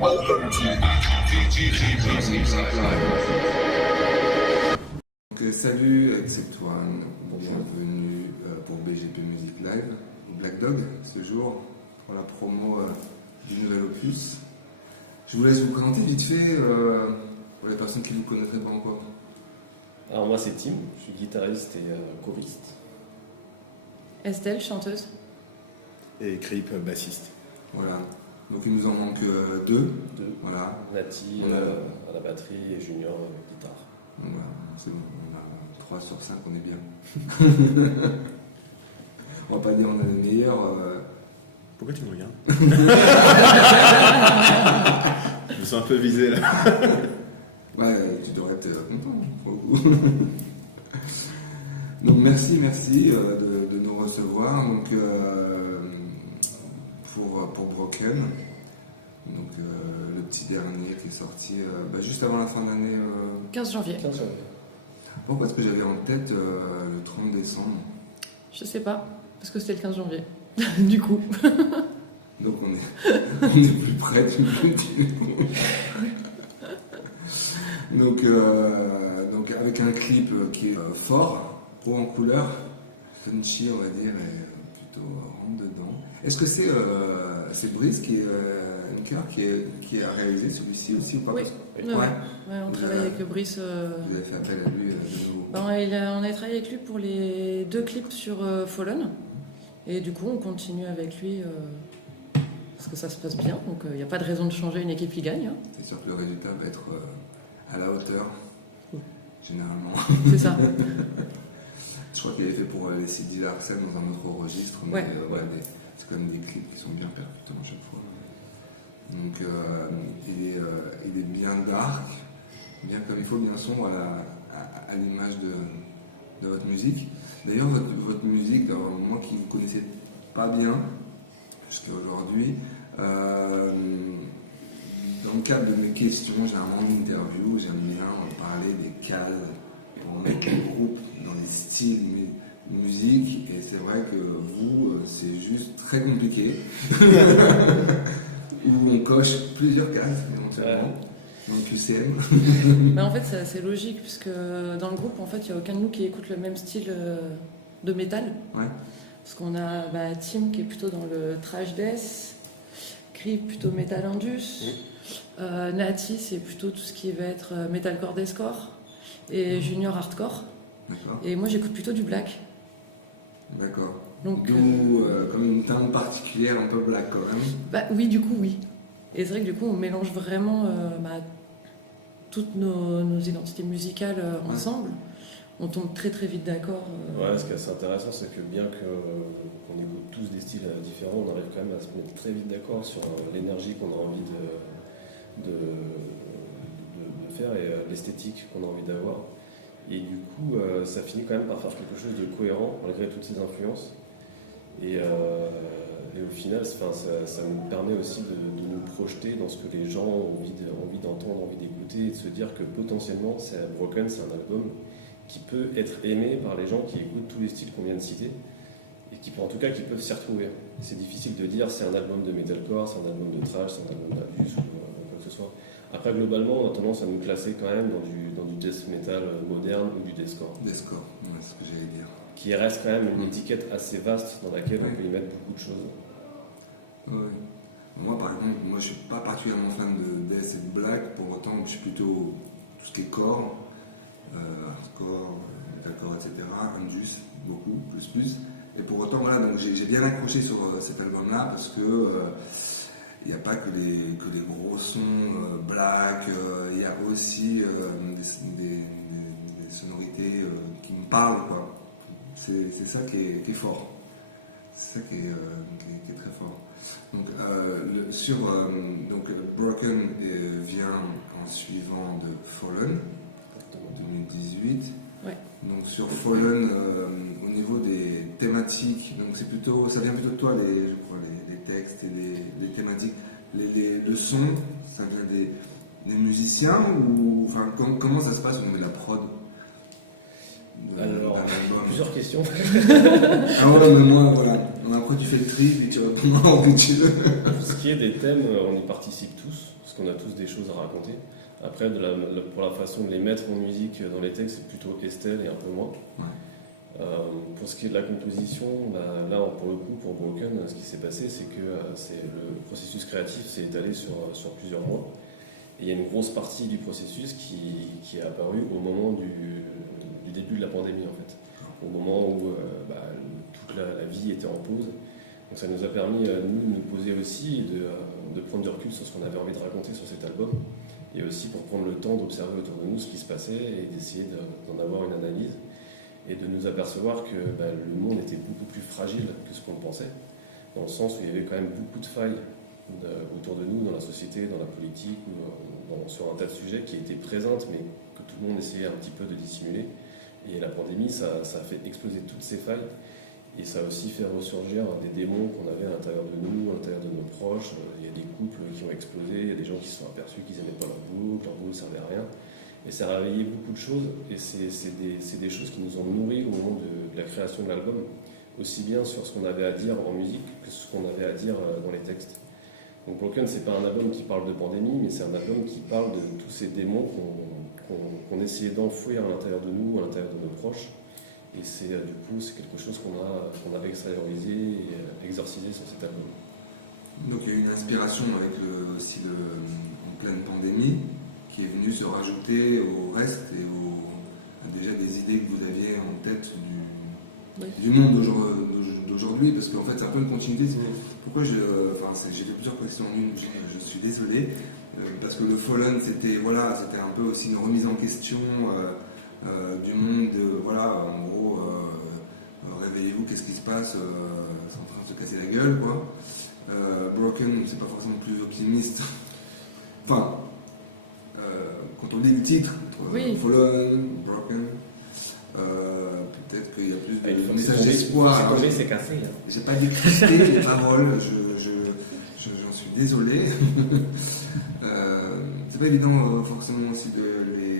Welcome to VGG Music Live. Donc, salut Except-One, bienvenue pour BGP Music Live, au Black Dog, ce jour, pour la promo du nouvel opus. Je vous laisse vous présenter vite fait pour les personnes qui ne vous connaîtraient pas encore. Alors moi c'est Tim, je suis guitariste et choriste. Estelle, chanteuse. Et Creep, bassiste. Voilà, donc il nous en manque deux. Voilà. Nati à la batterie et Junior guitare. Donc, voilà, c'est bon, on a 3 sur 5, on est bien. On va pas dire on est les meilleurs. Pourquoi tu me regardes? Je me sens un peu visé là. Ouais, tu devrais être content pour le coup. Donc merci de nous recevoir. Donc pour Broken, donc le petit dernier qui est sorti juste avant la fin d'année. 15 janvier. 15 janvier. Pourquoi est-ce que j'avais en tête le 30 décembre? Je sais pas, parce que c'était le 15 janvier. Du coup. Donc on est plus près du donc avec un clip qui est fort, haut en couleur, punchy on va dire, et plutôt rentre dedans. Est-ce que c'est Brice qui a réalisé celui-ci aussi ou pas? Oui. Ouais. Ouais, on travaille avec Brice. Vous avez fait appel à lui de nouveau. On a travaillé avec lui pour les 2 clips sur Fallen. Et du coup, on continue avec lui parce que ça se passe bien. Donc, il n'y a pas de raison de changer une équipe qui gagne. Hein. C'est sûr que le résultat va être à la hauteur, généralement. C'est ça. Je crois qu'il avait fait pour les CD Larsen dans un autre registre. Mais, Ouais. c'est quand même des clips qui sont bien percutants à chaque fois. Donc, il est bien dark, bien comme il faut, bien sombre à l'image de votre musique. D'ailleurs, votre musique, moi qui ne vous connaissais pas bien jusqu'à aujourd'hui, dans le cadre de mes questions, j'ai un moment d'interview, j'aime bien parler des cases pour mettre le groupe dans les styles de musique, et c'est vrai que vous, c'est juste très compliqué, où on coche plusieurs cases éventuellement. Dans le QCM. En fait, c'est assez logique, puisque dans le groupe, en fait, il n'y a aucun de nous qui écoute le même style de métal. Ouais. Parce qu'on a Tim qui est plutôt dans le thrash death, Creep plutôt metal indus, Nati c'est plutôt tout ce qui va être metalcore deathcore, et Junior hardcore. D'accord. Et moi j'écoute plutôt du black. D'accord. Donc, D'où comme une teinte particulière, un peu black quand même. Oui, du coup, oui. Et c'est vrai que du coup, on mélange vraiment toutes nos identités musicales ensemble. On tombe très très vite d'accord. Ouais, ce qui est assez intéressant, c'est que bien qu'on écoute tous des styles différents, on arrive quand même à se mettre très vite d'accord sur l'énergie qu'on a envie de faire et l'esthétique qu'on a envie d'avoir. Et du coup, ça finit quand même par faire quelque chose de cohérent malgré toutes ces influences. Et au final, ça nous permet aussi de nous projeter dans ce que les gens ont envie d'entendre, envie d'écouter, et de se dire que potentiellement, Broken, c'est un album qui peut être aimé par les gens qui écoutent tous les styles qu'on vient de citer, et qui peuvent s'y retrouver. C'est difficile de dire c'est un album de metalcore, c'est un album de thrash, c'est un album d'abus ou quoi que ce soit. Après, globalement, on a tendance à nous classer quand même dans du death metal moderne ou du deathcore. Deathcore, c'est ce que j'allais dire. Qui reste quand même une étiquette assez vaste dans laquelle on peut y mettre beaucoup de choses. Ouais. Moi, par exemple, je ne suis pas particulièrement fan de death et de black, pour autant je suis plutôt tout ce qui est core, hardcore, metalcore, etc., indus, beaucoup, plus. Et pour autant, voilà, donc j'ai bien accroché sur cet album-là, parce que il n'y a pas que les gros sons black, il y a aussi des sonorités qui me parlent, quoi. C'est ça qui est fort. C'est ça qui est très fort. Donc, donc Broken vient en suivant de Fallen, 2018. Ouais. Donc sur Fallen, au niveau des thématiques, donc ça vient plutôt de toi, les textes et les thématiques, le son, ça vient des musiciens ou enfin comment ça se passe au niveau de la prod? Alors, plusieurs questions. Ah ouais, mais moi, voilà, on n'a pourquoi tu fais le tri et tu réponds dans l'ordre que tu veux. Pour ce qui est des thèmes, on y participe tous, parce qu'on a tous des choses à raconter. Après, pour la façon de les mettre en musique dans les textes, c'est plutôt Estelle et un peu moi. Ouais. Pour ce qui est de la composition, là, pour le coup, pour Broken, ce qui s'est passé, c'est que le processus créatif s'est étalé sur plusieurs mois. Et il y a une grosse partie du processus qui est apparue au moment du début de la pandémie, en fait. Au moment où toute la vie était en pause. Donc ça nous a permis, nous, de nous poser aussi et de prendre du recul sur ce qu'on avait envie de raconter sur cet album. Et aussi pour prendre le temps d'observer autour de nous ce qui se passait et d'essayer d'en avoir une analyse. Et de nous apercevoir que le monde était beaucoup plus fragile que ce qu'on pensait. Dans le sens où il y avait quand même beaucoup de failles autour de nous, dans la société, dans la politique, ou sur un tas de sujets qui étaient présentes, mais que tout le monde essayait un petit peu de dissimuler. Et la pandémie, ça a fait exploser toutes ces failles. Et ça a aussi fait ressurgir des démons qu'on avait à l'intérieur de nous, à l'intérieur de nos proches. Il y a des couples qui ont explosé, il y a des gens qui se sont aperçus qu'ils n'aimaient pas leur boulot, que leur boulot ne servait à rien. Et ça a réveillé beaucoup de choses. Et c'est des choses qui nous ont nourris au moment de la création de l'album. Aussi bien sur ce qu'on avait à dire en musique que ce qu'on avait à dire dans les textes. Donc Broken, c'est pas un album qui parle de pandémie, mais c'est un album qui parle de tous ces démons qu'on essayait d'enfouir à l'intérieur de nous, à l'intérieur de nos proches. Et c'est du coup, c'est quelque chose qu'on avait extériorisé et exorcisé sur cet album. Donc il y a eu une inspiration avec aussi en pleine pandémie qui est venue se rajouter au reste et déjà des idées que vous aviez en tête du monde d'aujourd'hui, parce qu'en fait c'est un peu une continuité. Pourquoi j'ai fait plusieurs questions en une, je suis désolé, parce que le Fallen c'était un peu aussi une remise en question du monde, en gros, réveillez-vous, qu'est-ce qui se passe, c'est en train de se casser la gueule, quoi. Broken, c'est pas forcément plus optimiste. Enfin, quand on lit le titre, Fallen, Broken, peut-être qu'il y a plus de messages d'espoir. C'est tombé, c'est cassé. Là. J'ai pas décrypté les paroles, j'en suis désolé. C'est pas évident forcément aussi de les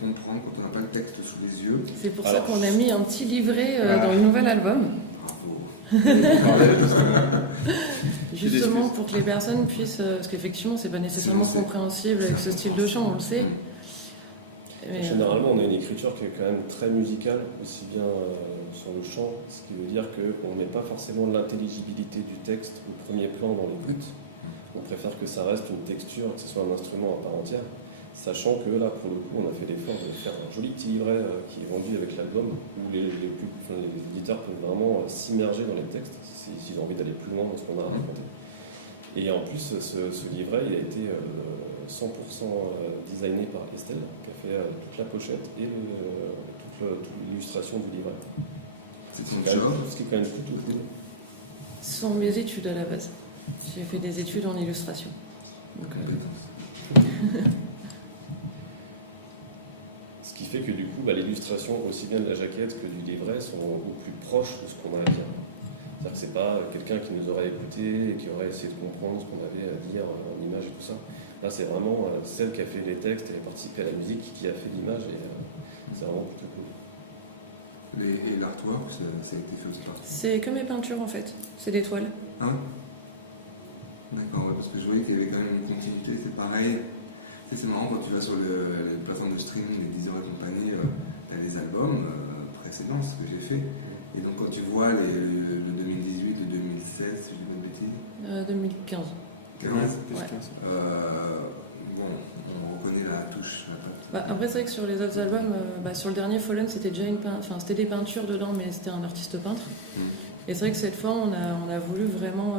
comprendre quand on n'a pas le texte sous les yeux. C'est pour ça qu'on a mis un petit livret dans le nouvel album. Justement pour que les personnes puissent, parce qu'effectivement c'est pas nécessairement compréhensible avec ce style de chant, on le sait. Mais généralement on a une écriture qui est quand même très musicale, aussi bien sur le chant, ce qui veut dire qu'on ne met pas forcément l'intelligibilité du texte au premier plan dans l'écoute. On préfère que ça reste une texture, que ce soit un instrument à part entière. Sachant que là, pour le coup, on a fait l'effort de faire un joli petit livret qui est vendu avec l'album, où les éditeurs peuvent vraiment s'immerger dans les textes, s'ils ont envie d'aller plus loin dans ce qu'on a raconté. Et en plus, ce livret, il a été 100% designé par Estelle, qui a fait toute la pochette et toute l'illustration du livret. C'est son job. Ce qui est quand même plutôt cool. ce sont mes études à la base. J'ai fait des études en illustration. Donc, Ce qui fait que du coup, l'illustration, aussi bien de la jaquette que du livret, sont au plus proches de ce qu'on a à dire. C'est-à-dire que c'est pas quelqu'un qui nous aurait écouté et qui aurait essayé de comprendre ce qu'on avait à dire en image et tout ça. Là, c'est vraiment celle qui a fait les textes et a participé à la musique qui a fait l'image et c'est vraiment plutôt cool. Et l'artwork, c'est quelque chose de particulier. c'est que mes peintures en fait. C'est des toiles. Ah ouais. D'accord, ouais, parce que je voyais qu'il y avait quand même une continuité, c'est pareil. Tu sais, c'est marrant quand tu vas sur les plateformes de streaming, les Deezer et compagnie, il y a des albums précédents, ce que j'ai fait. Et donc quand tu vois le 2018, le 2016, si je dis pas de bêtises. 2015. 15, Ouais. Bon, on reconnaît la touche. Après, c'est vrai que sur les autres albums, sur le dernier Fallen, c'était déjà c'était des peintures dedans, mais c'était un artiste peintre. Et c'est vrai que cette fois, on a voulu vraiment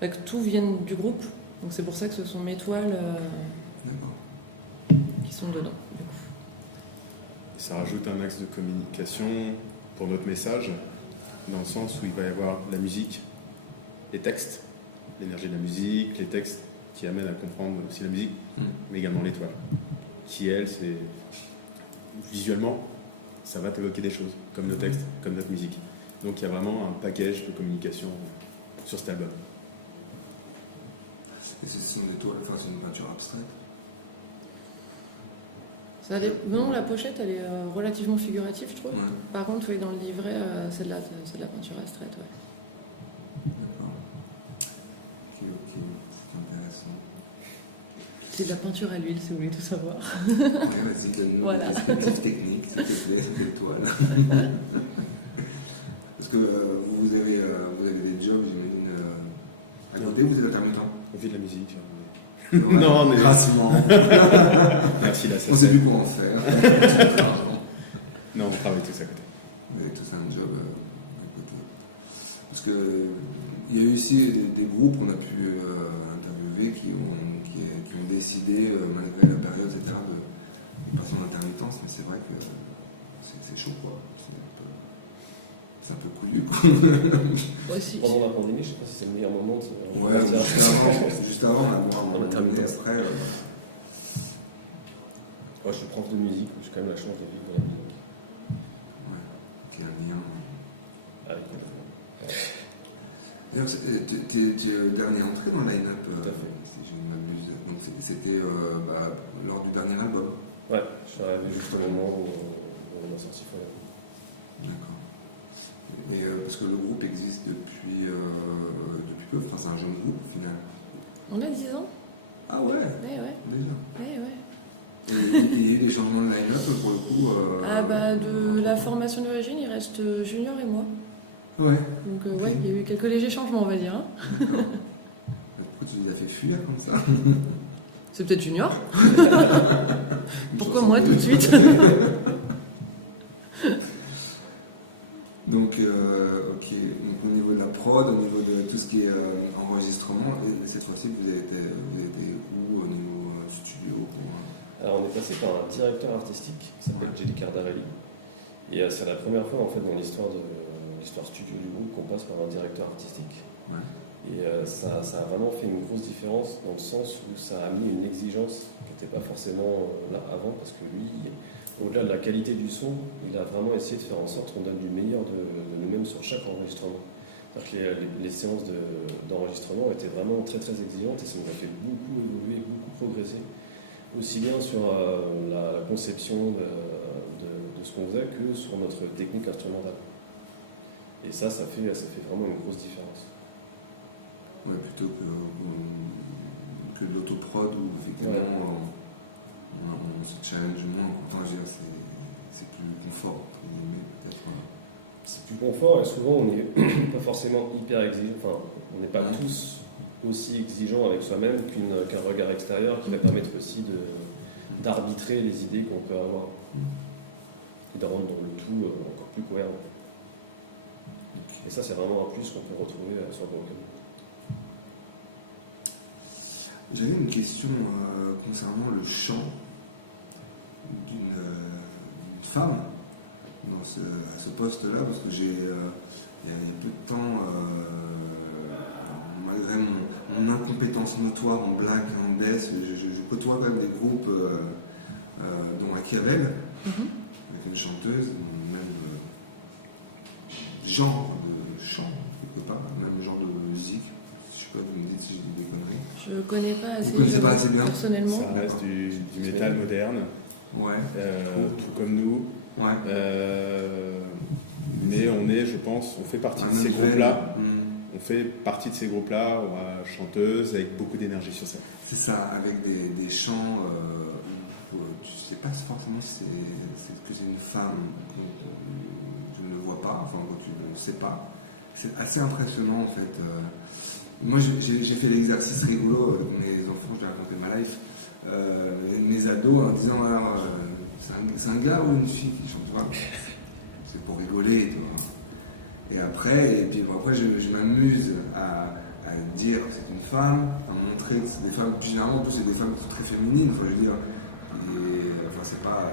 que tout vienne du groupe. Donc c'est pour ça que ce sont mes toiles qui sont dedans. Du coup. Ça rajoute un axe de communication pour notre message, dans le sens où il va y avoir la musique, les textes, l'énergie de la musique, les textes qui amènent à comprendre aussi la musique, mais également l'étoile, qui elle, c'est visuellement, ça va t'évoquer des choses, comme nos textes, comme notre musique. Donc il y a vraiment un package de communication sur cet album. Et ce sont des toiles, enfin c'est une peinture abstraite. Non, la pochette, elle est relativement figurative, je trouve. Ouais. Par contre, oui, dans le livret, c'est de la peinture abstraite, ouais. C'est de la peinture à l'huile, si vous voulez tout savoir. Ouais, vas-y, donne-nous Voilà. des descriptifs techniques, s'il te plaît, des toiles. Parce que vous avez des jobs, j'imagine, à côté, vous êtes intermittent. On vit de la musique. Non, mais- grassement. Merci la On sait SACEM. plus quoi en faire. Non, on travaille tous à côté. Vous avez tous un job à côté. Parce que il y a eu aussi des groupes qu'on a pu interviewer qui ont décidé, malgré la période, etc., de passer en intermittence, mais c'est vrai que c'est chaud, quoi. C'est un peu couillu, quoi. Moi aussi. Pendant la pandémie, je sais pas si c'est le meilleur moment de Ouais, juste avant, on a En on a intermittence. après. Moi, je suis prof de musique, j'ai quand même la chance de vivre de la musique. Ouais, qui a un lien. Avec D'ailleurs, tu es dernier entré dans le line-up, Tout à fait. si je ne m'abuse. Donc c'était lors du dernier album. Ouais, je suis arrivé juste au moment où on a sorti Foyer. D'accord. Et parce que le groupe existe depuis peu, enfin c'est un jeune groupe au final. On a 10 ans. Ah ouais, Ouais. déjà. Ouais. Et il y a eu des changements de line-up pour le coup. Ah bah de la formation d'origine, il reste Junior et moi. Ouais. Donc ouais, il y a eu quelques légers changements, on va dire. Hein. D'accord. Pourquoi tu les as fait fuir comme ça? C'est peut-être Junior. Une Pourquoi chanson moi tout de suite? Donc, ok. Donc, au niveau de la prod, au niveau de tout ce qui est enregistrement, et cette fois-ci, vous avez été où au niveau studio Alors, on est passé par un directeur artistique qui s'appelle Jelly Cardarelli. Et c'est la première fois en fait dans l'histoire studio du groupe qu'on passe par un directeur artistique. Ouais. Et ça a vraiment fait une grosse différence dans le sens où ça a mis une exigence qui n'était pas forcément là avant, parce que lui, au-delà de la qualité du son, il a vraiment essayé de faire en sorte qu'on donne du meilleur de nous-mêmes sur chaque enregistrement. C'est-à-dire que les séances d'enregistrement étaient vraiment très très exigeantes et ça nous a fait beaucoup évoluer, beaucoup progresser, aussi bien sur la conception de ce qu'on faisait que sur notre technique instrumentale. Et ça fait vraiment une grosse différence. Ouais, plutôt que l'autoprod où effectivement on se challenge moins. Pourtant, je veux dire, c'est plus confort, entre guillemets, peut-être. C'est plus confort et souvent on n'est pas forcément hyper exigeant. Enfin, on n'est pas tous aussi exigeants avec soi-même qu'un regard extérieur qui va permettre aussi d'arbitrer les idées qu'on peut avoir et de rendre le tout encore plus cohérent. Et ça, c'est vraiment un plus qu'on peut retrouver sur le Broken. J'avais une question concernant le chant d'une femme à ce poste-là, parce que il y a peu de temps, malgré mon incompétence notoire en black, en death, je côtoie quand même des groupes dont Machiavel, avec une chanteuse, même genre de chant, quelque part, même genre de musique. Je sais pas, vous me dites si je dis des conneries. Je connais pas assez, Vous connaissez pas assez bien personnellement. Ça reste du métal moderne, Ouais. tout comme nous. Ouais. Mais on est, je pense, on fait partie de ces même groupes-là. veine. On fait partie de ces groupes-là, chanteuses avec beaucoup d'énergie sur scène. C'est ça, avec des chants où tu sais pas forcément si que c'est une femme, tu ne le vois pas, enfin tu ne sais pas. C'est assez impressionnant en fait. Moi j'ai fait l'exercice rigolo avec mes enfants, je vais raconter ma life, mes ados en disant alors c'est un gars ou une fille qui chante, tu vois. C'est pour rigoler, tu vois. Et après je m'amuse à dire que c'est une femme, à montrer que c'est des femmes, généralement en plus c'est des femmes qui sont très féminines, enfin je veux dire, enfin c'est pas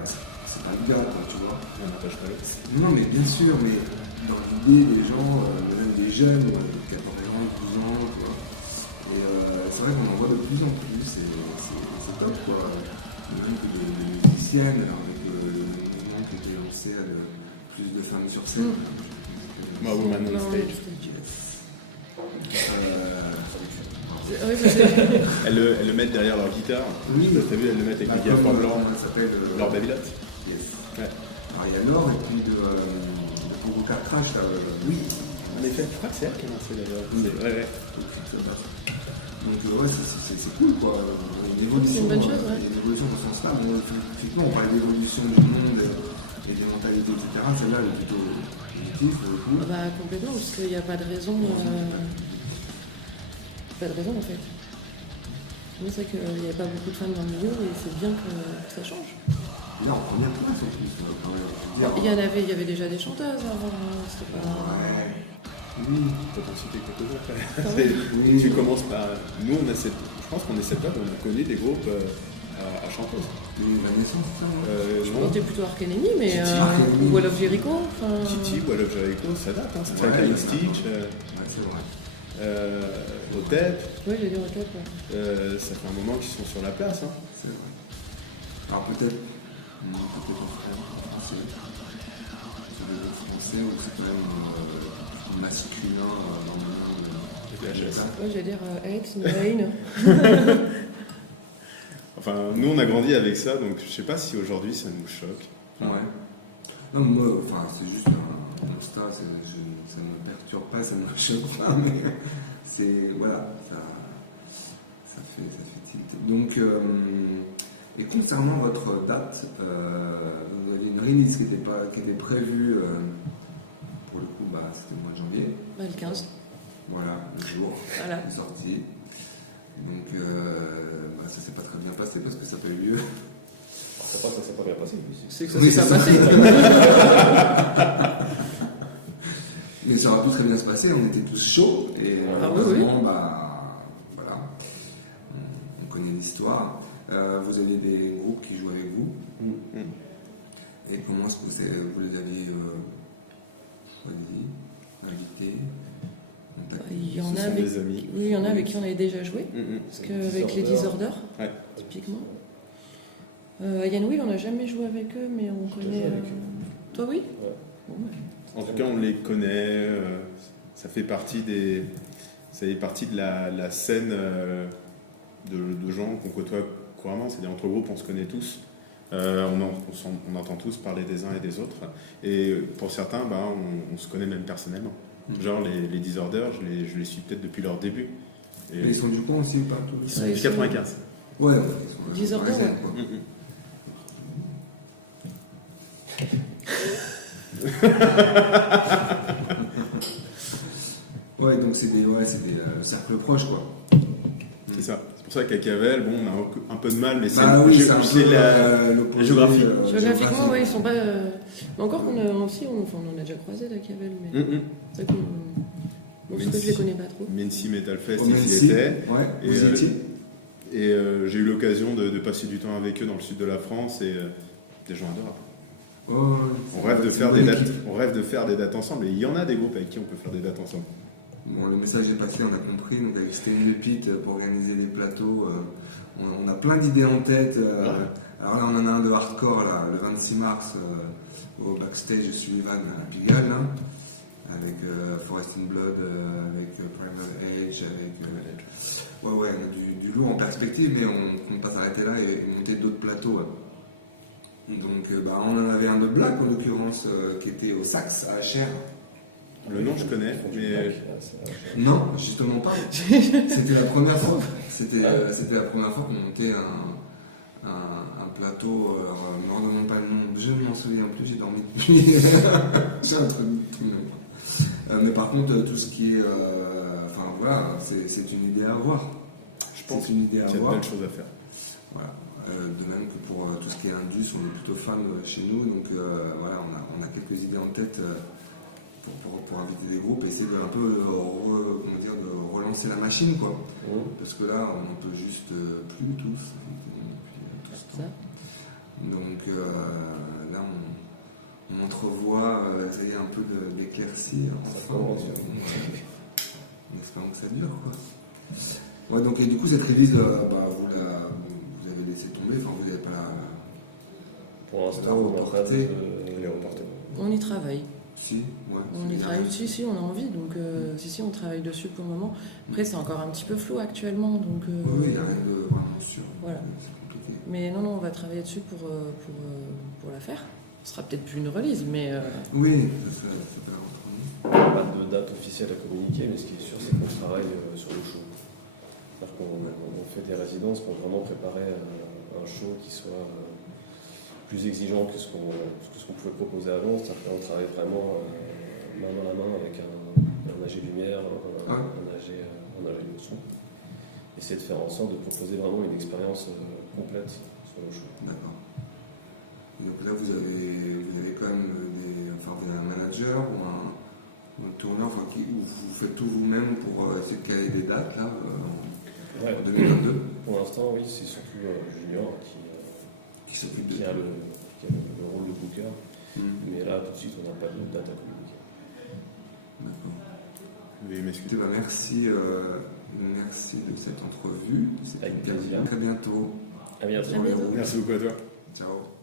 le gars, quoi, tu vois. On n'empêche pas l'autre. Non mais bien sûr, mais dans l'idée des gens, même des jeunes, qui ont 12 ans, tu vois. Et c'est vrai qu'on en voit de plus en plus, c'est top quoi. Même que de musiciennes, avec le mouvement qui a été lancé à plus de femmes sur scène. Moi, Woman on Non, Stage. Oui, parce que- Elles le mettent derrière leur guitare. Oui. T'as vu, elles le mettent avec Ah, des gaffeurs comme, blancs. comment elle s'appelle Laure Babilotte. Yes. Ouais. Alors il y a Laure et puis de Convoca Crash là. Oui, en effet, je crois que c'est elle qui a lancé d'ailleurs. Ouais. Donc ouais, c'est cool quoi. l'évolution. C'est une bonne chose, ouais. Il y a une évolution dans ce sens-là. Bon, effectivement, on parle d'évolution du monde et des mentalités, etc. Celle-là, elle est plutôt positive pour le coup. Bah, complètement, parce qu'il n'y a pas de raison. Pas de raison en fait. Mais c'est vrai qu'il n'y avait pas beaucoup de femmes dans le milieu et c'est bien que ça change. Là, en première place, en plus. Il y avait déjà des chanteuses avant. C'était pas. Ouais. Oui. Peut en citer quelques-uns. Ah C'est- oui. Tu commences par. Nous, je pense qu'on est cette période, on a connu des groupes à chanteuses. Les Vanessa, c'est ça, ouais. Je Non, pensais plutôt Ark Enemy, mais. Titi. Wall of Jericho. Enfin... Titi, Wall of Jericho, ça date, hein. Straight Ouais, Line ouais. Stitch, Ouais, c'est vrai. Otep, Oui, j'ai dit Otep. Ouais. ça fait un moment qu'ils sont sur la place. Hein. C'est vrai. Alors peut-être en français. Français ou c'est quand même masculin dans le monde. VHS. Ouais, j'allais dire X, Wayne. Enfin, nous, on a grandi avec ça, donc je sais pas si aujourd'hui ça nous choque. Ouais. Non, moi, enfin, c'est juste un constat, ça ne me perturbe pas, ça ne me choque pas, mais c'est. Voilà, ça fait tilt. Donc, et concernant votre date, vous aviez une release qui était prévue, pour le coup, bah, c'était le mois de janvier. Bah, le 15. Voilà, le jour Voilà. de sortie. Donc, bah, ça s'est pas très bien passé parce que ça n'a pas eu lieu. C'est pas que ça s'est pas bien passé. C'est que ça Oui, s'est c'est pas ça. passé. Mais ça aurait pu très bien se passer, on était tous chauds et Ah oui, heureusement, bah, voilà, on connaît l'histoire. Vous aviez des groupes qui jouent avec vous. Et comment est-ce que vous les aviez choisis, invités, contactés? Il y en Ce a sont avec... des amis. Oui, il y en a avec qui on avait déjà joué. Parce qu'avec les Disorder, Ouais. typiquement. Yann Will, on n'a jamais joué avec eux, mais on connaît. joué avec eux. Toi, oui Ouais. Bon, ouais. En tout cas, on les connaît. Ça fait partie de la scène de gens qu'on côtoie couramment. C'est-à-dire entre groupes, on se connaît tous. On entend tous parler des uns et des autres. Et pour certains, bah, on se connaît même personnellement. Genre les Disorder, je les suis peut-être depuis leur début. Et Mais ils sont du coin aussi, pas tous. ils sont Ouais, depuis 95. Ouais, ils sont Disorder, parisiens, ouais. quoi. Ouais, donc c'est des cercles proches, quoi. C'est ça. C'est pour ça qu'à Cavel, bon, on a un peu de mal, mais c'est Bah oui, c'est un c'est peu, la l'opposé, géographie. Géographiquement, oui, ils sont pas. Mais encore qu'on a aussi, on a déjà croisé la Cavel, mais c'est vrai qu'on. Bon, parce que je les connais pas trop. Mincy Metal Fest, Au ils y Mincy, étaient. ouais, Et, vous y étiez. Et j'ai eu l'occasion de passer du temps avec eux dans le sud de la France et des gens adorables. Oh, On rêve de c'est faire une des bonne dates. équipe. On rêve de faire des dates ensemble. Et il y en a des groupes avec qui on peut faire des dates ensemble. Bon, le message est passé, on a compris. Donc, avec C'était une pépite pour organiser des plateaux. On a plein d'idées en tête. Alors là, on en a un de hardcore, là, le 26 mars, au backstage Sullivan à Pigalle, là, avec Forest in Blood, avec Primal Age, avec. Ouais, on a du lourd en perspective, mais on ne peut pas s'arrêter là et monter d'autres plateaux. Ouais. Donc, on en avait un de Black, en l'occurrence, qui était au Sax, à HR. Le nom, je connais, Ils font du mais black, c'est vachement- Non, justement pas. C'était la première fois. C'était la première fois qu'on montait un plateau. Alors, ne me redemande pas le nom, je ne m'en souviens plus, j'ai dormi depuis. J'ai un truc tout le monde. Mais par contre, tout ce qui est. Enfin voilà, c'est une idée à avoir. je pense C'est une idée qu'il à y a de avoir. belles choses à faire. Voilà. De même que pour tout ce qui est indus, on est plutôt fans chez nous. Donc voilà, on a quelques idées en tête. Pour inviter des groupes, essayer de un peu de relancer la machine, quoi. Parce que là, on n'en peut juste plus tous. Depuis tout ce temps. Donc là, on entrevoit essayer un peu d'éclaircir. Ça commence, ouais. En espérant que ça dure, quoi. Ouais, donc et du coup, cette release, vous avez laissé tomber. Enfin, vous n'avez pas la. Pour l'instant, on est en train de reporter. les reporter. On y travaille. Si, ouais. On y travaille dessus, si, on a envie. Donc, si, on travaille dessus pour le moment. Après, c'est encore un petit peu flou actuellement. Donc, Oui, il n'y a rien de vraiment sûr. Voilà. C'est compliqué. Mais non, on va travailler dessus pour la faire. Ce sera peut-être plus une release, mais. Oui, ça fait entre nous. Pas de date officielle à communiquer, mais ce qui est sûr, c'est qu'on travaille sur le show. C'est-à-dire qu'on fait des résidences pour vraiment préparer un show qui soit plus exigeant que ce qu'on pouvait proposer avant. C'est-à-dire qu'on travaille vraiment main dans la main avec un AG lumière, un AG de son. Essayer de faire en sorte de proposer vraiment une expérience complète sur le show. D'accord. Donc là, vous avez quand même vous avez un manager ou un tourneur où vous faites tout vous-même pour essayer de caler des dates là, Ouais. en 2022. Pour l'instant, oui, c'est surtout Junior Qui s'occupe de qui a le rôle de booker. Mais là, tout de suite, on n'a pas de date à communiquer. D'accord. Veuillez m'excuser. Écoutez, merci de cette entrevue. Avec plaisir. À très bientôt. À bientôt. À bientôt. Merci beaucoup à toi. Ciao.